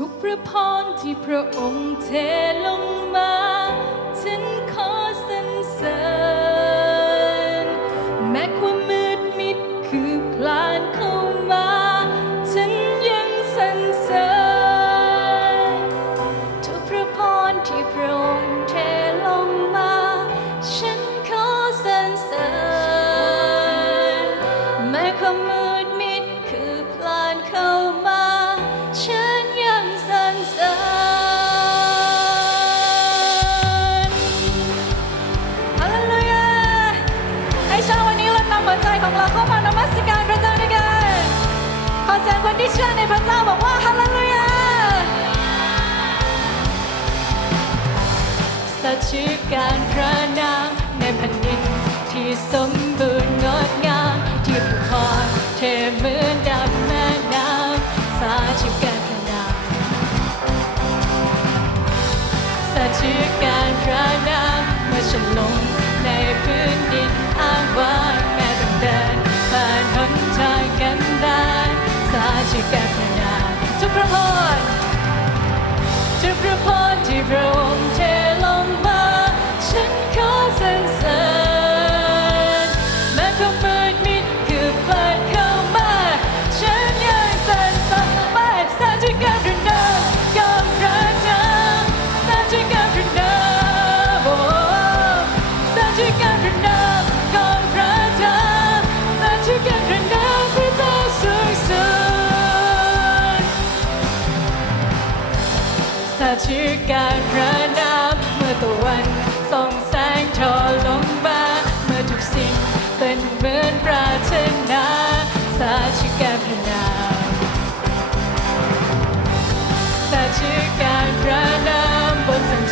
ทุกพระพรที่พระองค์เทลงมา ฉันขอสรรเสริญแม้ความมืดมิดคือพลานเข้ามา ฉันยังสรรเสริญทุกพระพรที่พระองค์เทลงมา ฉันขอสรรเสริญแม้ความมืดมิด ที่เชื่อในพระเจ้าบอกว่าฮาเลลูยาสถิตการพระนามในแผ่นดินที่สม ชื่อการพระนามเมื่อตะวันส่องแสงทอลงมาเมื่อทุกสิ่งเป็นเหมือนปราชนาสาชื่อการพระนามสาชื่อการพระนามบนสัญ